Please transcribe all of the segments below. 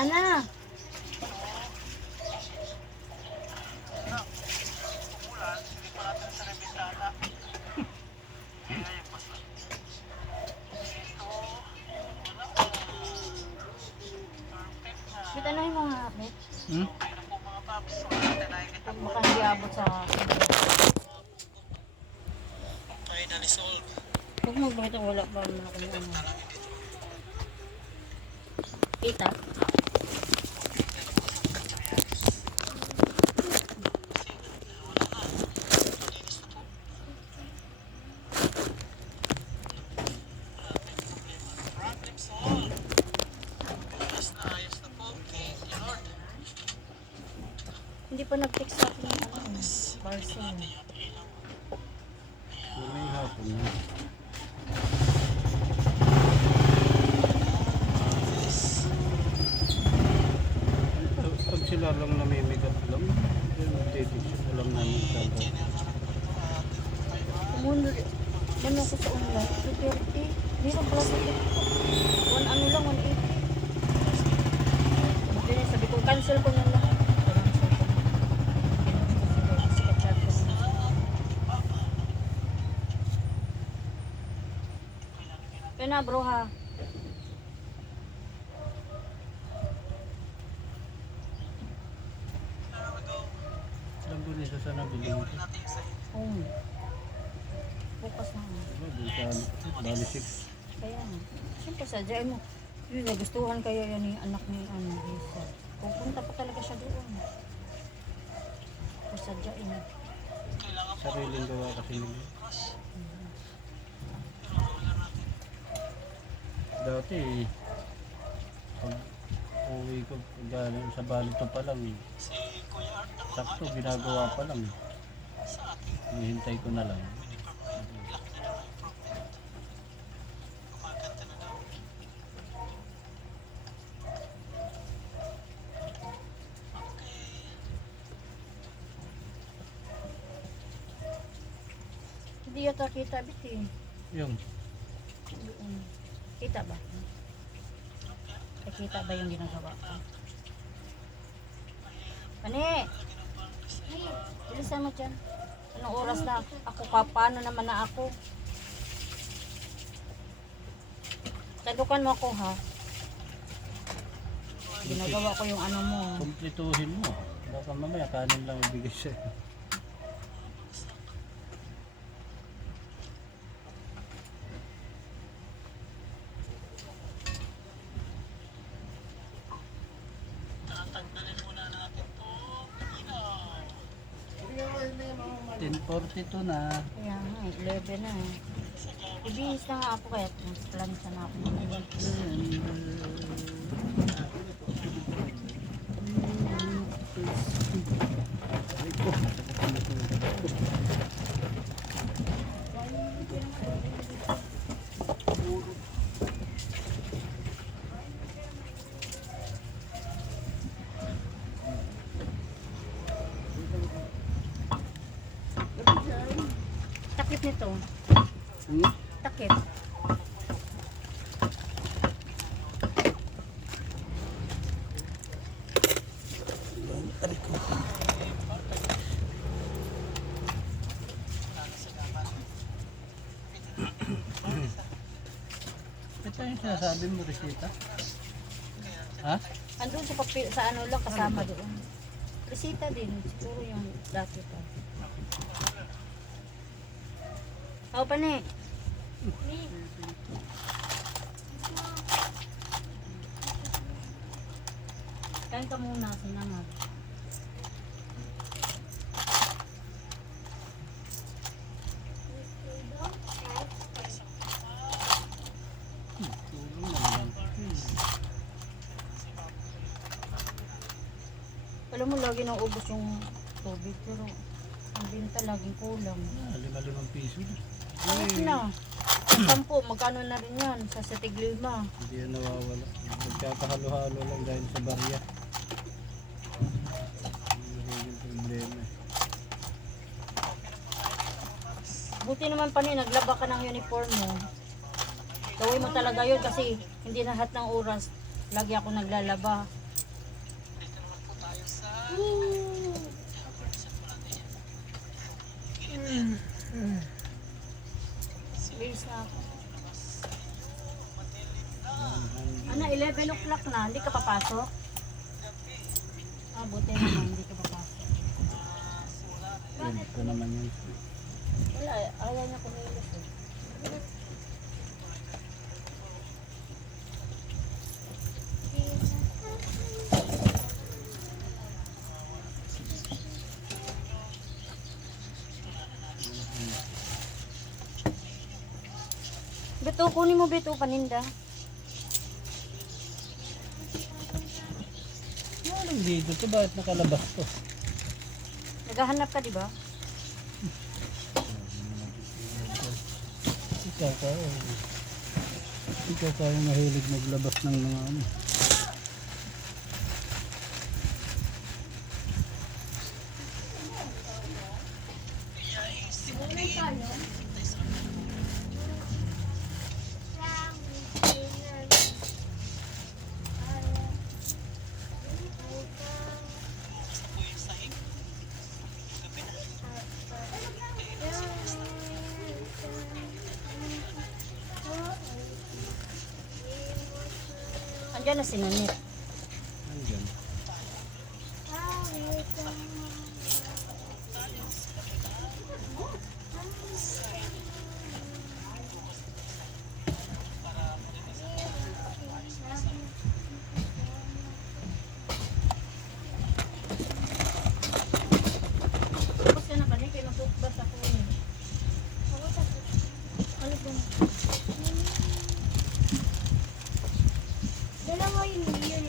Ana. Kita na yung mga hapit. Baka hindi abot sa... Finally solved. Huwag mo bakit wala pa naman ako ng ano. Kita? Problem solved. Ayos na po. Thank you, Lord. Hindi pa nag-text sa akin ng ano. Parcel. May hapon na. Pag sila lang namimigap lang, magtitisip lang namin sa Kumunod. Ano ako sa online? 230. Meron pala sa TikTok. Ano lang, 180. Sabi ko, cancel ko na lang. Kaya na bro ha. Alam ko nisa sa nabili mo. Oo. Bukas na. Bali 6. Kaya nga. Siyempre sadyain mo. Yun, nagustuhan kayo yan yung anak ni Lisa. Pupunta pa talaga siya doon. Sadyain mo. Sariling gawa kasi nila. Dati, pag uwi ko galing sa balito pa lang, sakto ginagawa pa lang. Hihintay ko na lang. Hindi yata kita, biti. Yung, Kita ba? Ay, kita ba yung ginagawa ko? Pani! Bilisan mo dyan. Anong oras na? Ako ka, paano naman na ako? Tadukan mo ako ha. Ginagawa ko yung ano mo. kumplituhin mo. Baka mamaya kanin lang ibigay sa'yo. Tatanggalin muna natin to. 10:42 na. Kaya nga, 11 na eh. Ibihis na nga ako kaya plancha na ako. Takip nito. Takip. Ito yung sinasabi mo, resita? Ha? Andun sa papel, sa ano lang kasama doon. Resita din, siguro yung dati pa. Ako pa ni. Kain ka muna, sinangag. Alam mo, lagi nang ubos yung tubig, pero ang binta laging kulang. 5 piso. Ayos na. Ang 10, magkano na rin yan sa Setiglima. Hindi yan nawawala. Nagkakahalo-halo lang dahil sa barya. Hindi yung problema. Buti naman pa naglaba ka ng uniform mo. Gawin mo talaga yun kasi hindi lahat ng oras lagi ako naglalaba. Bilis na ako. Ano, 11 o'clock na, hindi ka papasok? Ah, buti naman, hindi ka papasok. Ito naman yun. Wala, ayaw niya kumilos eh. Beto, kunin mo Beto, paninda. Anong dito to? Bakit nakalabas to? Naghahanap ka, di ba? Ikaw ka yung mahilig maglabas ng mga ano. Andiyan na si Nanit. Ayan. Tapos ka na ba? Kaya mag-bookbus ako eh. Ano ba? Dalawa yung unicorn.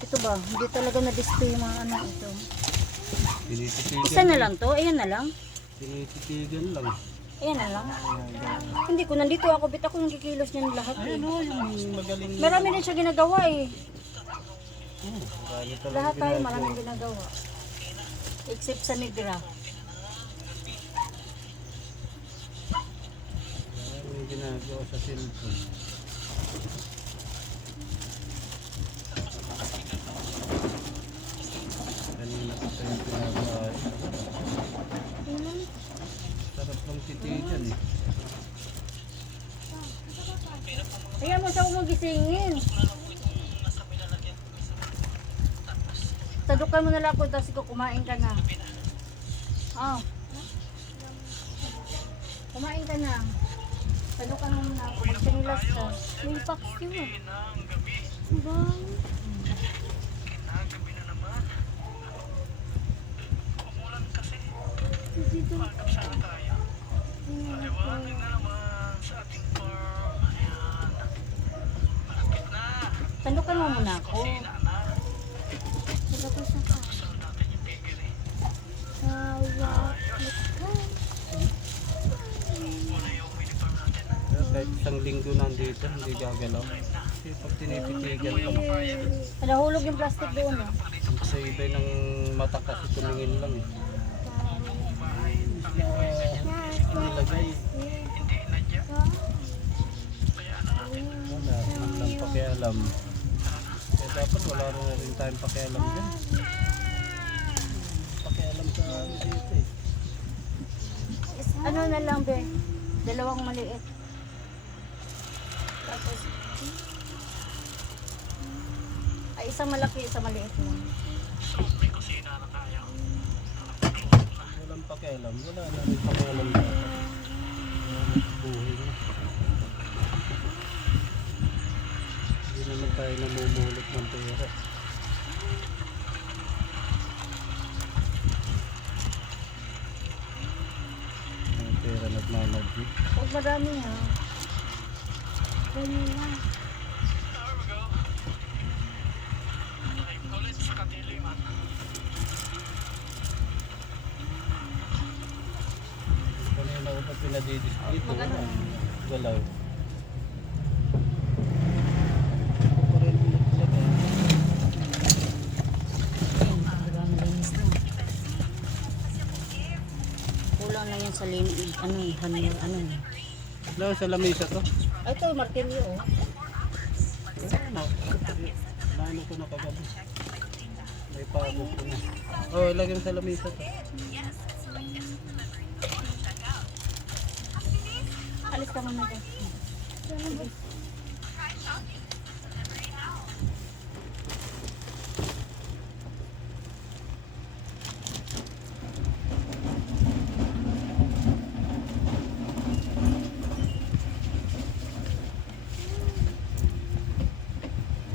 Ito ba? Hindi talaga na-display yung mga anak ito. Tinititigan. Isa na lang to? Ayan na lang? Tinititigan lang. Ayan na lang? Hindi ko, nandito ako. Bit ako yung kikilos niyan lahat eh. Ayun o, yung magaling. Marami din siya ginagawa eh. Marami talaga Lahat tayo ginagawa. maraming ginagawa. Except sa Negra. Maraming ginagawa sa cellphone. Kanina pa tayo pinakain. Sarap lang titigan eh. Ayan mo siya kung magisingin. Tadukan mo na lang ako, tapos ikaw kumain ka na. Oh. Kumain ka na. Tadukan mo na ako, magpanilas ka. May pax yun. Diba? Kinagabi na naman. Umulan kasi. Dito. Pagkap sana tayo. Maliwanag na naman sa ating farm. Ayan. Malapit na. Tadukan mo muna ako. Sina na. Tapos na ka. Saan natin yung bigil eh. Sawa. Wala yung uniform natin. Pero kahit isang linggo nandito, hindi gagalaw. Kasi pag tinititigan lang, Nahulog yung plastic doon eh. sa iba ng mata kasi tumingin lang eh. Nilagay. Hindi inadya. Wala, man lang pakialam. Kaya dapat wala na rin tayong pakialam dyan. Pakialam sa ano dito eh. Ano na lang be? Dalawang maliit. Tapos, ay isang malaki, isang maliit mo. So, may kusina na tayo. Walang pakialam, wala na rin pakialam dapat. Buhay na. Hindi naman tayo namumulot ng pera. Ang pera nagmamagic. Huwag madami ha. Kanina. There we go. Live ulit sa kadiliman. Kanina ko pa pinadidisplay ito. Galaw. Kulang lang yan sa ano, hanyo, ano. Wala sa lamesa to. Ay, ito, martilyo, oh. Ano? Naano ko na kagabi. May pagod ko na. Oh, ilagay mo sa lamesa to. Alis ka muna dyan.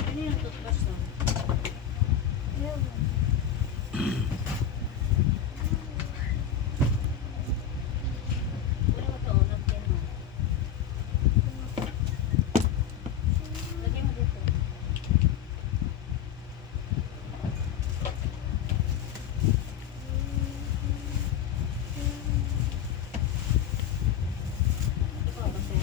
Ano yung toothbrush na? Ewan. Wala mo ito, napkin mo. Lagay mo dito. Ikaw, kasi.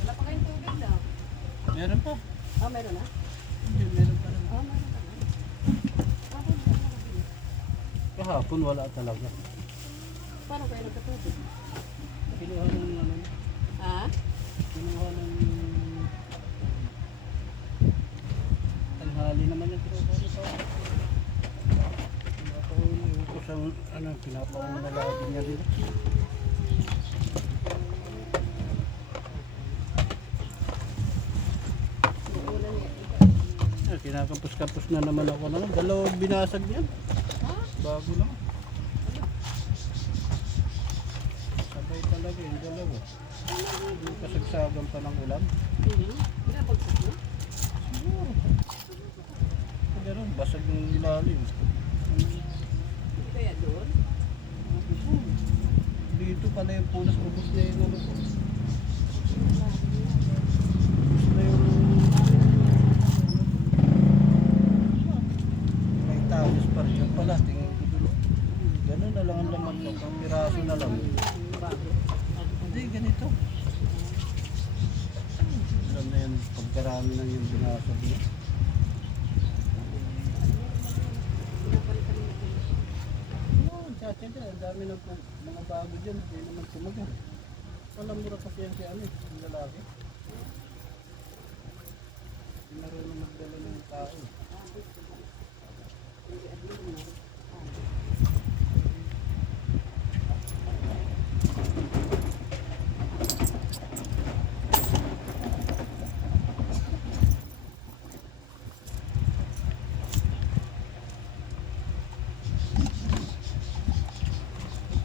Wala pa kayong tubig daw. Meron pa. Ah, meron na? Hindi, meron pa rin. Ah, meron na. Kahapon wala talaga. Paano kayo nagkatubig? Kinuha ng ano, Ah? kinuha ng tanghali naman yung kinuha nito. Pinapauwi ko sa ano, pinapauwi na lagi niya dito. Kinakampos-kampos na naman ako na. Dalawang binasag yan. Bago lang. Sabay talaga yung dalawa. Yung kasagsagan pa ng ulan. Pinapagsak mo? Siguro. Pero basag yung ilalim. Hindi kaya doon? Dito pala yung punas ubos na yung ano ko. Ubos na yung may tawis pa rin yun pala. Tingin ko dulo. Ganun na lang ang laman ko. Pang piraso na lang. Hindi, ganito. Alam na yan, pagkarami na yung binasag niya. Oo, tsaka dyan. Ang dami ng mga bago dyan. Hindi naman tumagal. Walang mura kasi yan si ano, yung lalaki. Hindi marunong magdala ng tao.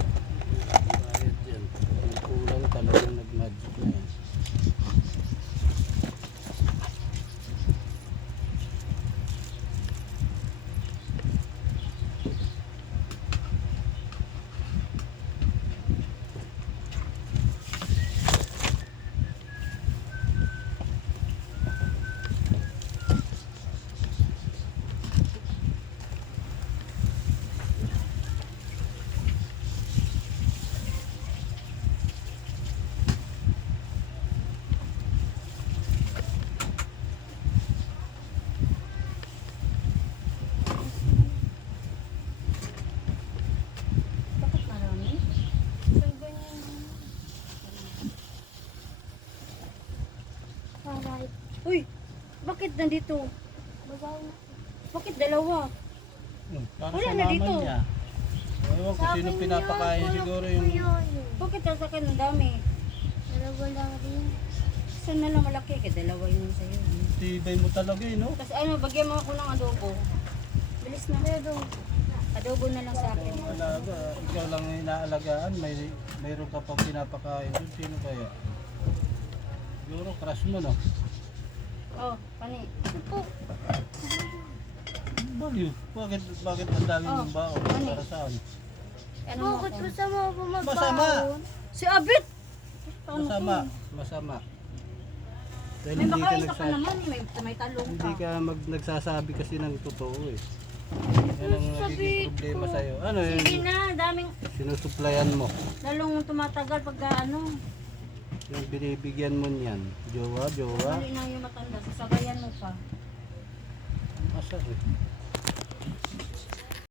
Bayad yan. Kung kulang talagang nag-magic na yan. Bakit marami? Sa ganyan. Aray. Uy! Bakit nandito? Babaw na. Bakit dalawa? Para Wala sa na mama dito. niya. Ewan ko sino pinapakain siguro yung... Bakit nasa akin ang dami? Dalawa lang rin. Saan na lang malaki? Kaya dalawa yun sa'yo. Tibay mo talaga eh, no? Tapos ano, bagyan mo ako ng adobo. Bilis na. Adobo na lang sa akin. Alaga, ikaw lang yung inaalagaan, mayroon ka pang pinapakain doon, sino kaya? Siguro crush mo, no? Oh, pani. Ito. Baliw, bakit ang dami Oh, mong baon? ano? Para saan? Ano mo Bakit ako? masama ako magbaon? Masama. Si Abit! Masama, masama. Dahil May hindi ka makain ka pa nagsasabi, naman eh. May talong hindi ka. ka nagsasabi kasi ng totoo eh. Yan ang Sabi nagiging problema ko. sa'yo. Ano Sige yun? na, daming Sinusuplayan mo. lalong tumatagal pagka ano. Yung binibigyan mo niyan, jowa, jowa. Huli na yung matanda, sasabayan mo pa. Masar eh.